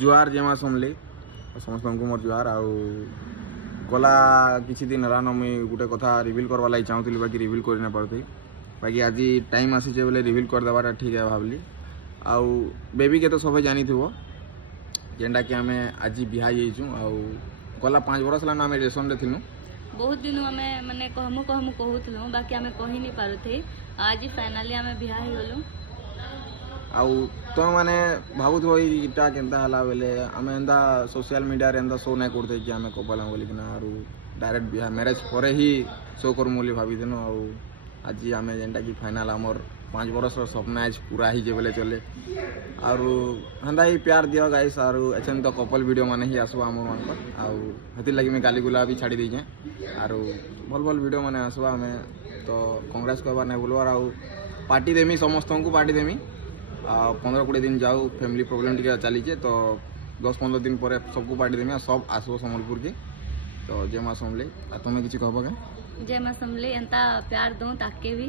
जुआर जेमा समले समस्त को मोर जुआर आउ गला किसी दिन हरान मुई गोटे कथा रिविल करवा लगी चाहूली बाकी रिविल कर ना पार्थी बाकी आज टाइम आसी बोले रिविल करदेवाटा ठीक है भावली आउ बेबी के तो सब जानी थो जेनटा कि आम आज बिहा जाइचु आउ गला 5 बरस लान आम रिलेसन रे थिनु बहुत दिन आम माने कहमु कहूलु बाकी आम कही नहीं पारुथे आज फाइनाली आम बिहा हो गलु आउ तो मैंने भावुथ इटा केनता हला बेले आम एंता सोशल मीडिया रे एंता शो नहीं करते कि आम कपल बोली कि डायरेक्ट बिहा मैरेज पर ही शो करमु बोली भाविथिनु आउ आज आम जेनटा कि फाइनाल आमर 5 बरस स्वप्न आज पूरा ही बोले चले आर हेन्ता ही प्यार दियो गाइस आर एछन तो कपल वीडियो माने ही आसबा आम मान आउ हेति लगी मैं गाली गुला भी छाड़ी दीजे आर भल भल वीडियो माने आसबा आम तो कांग्रेस कहबार नहीं बोलबार आउ पार्टी देमी समस्त को पार्टी देमी 15-20 दिन जाऊ फैमिली प्रॉब्लम टी चली तो 10-15 दिन पर सबको पार्टी देमी सब आसो संबलपुर के तो जय माँ समले तुम्हें किसी कहब जय माँ समले एंता प्यार दो ताके भी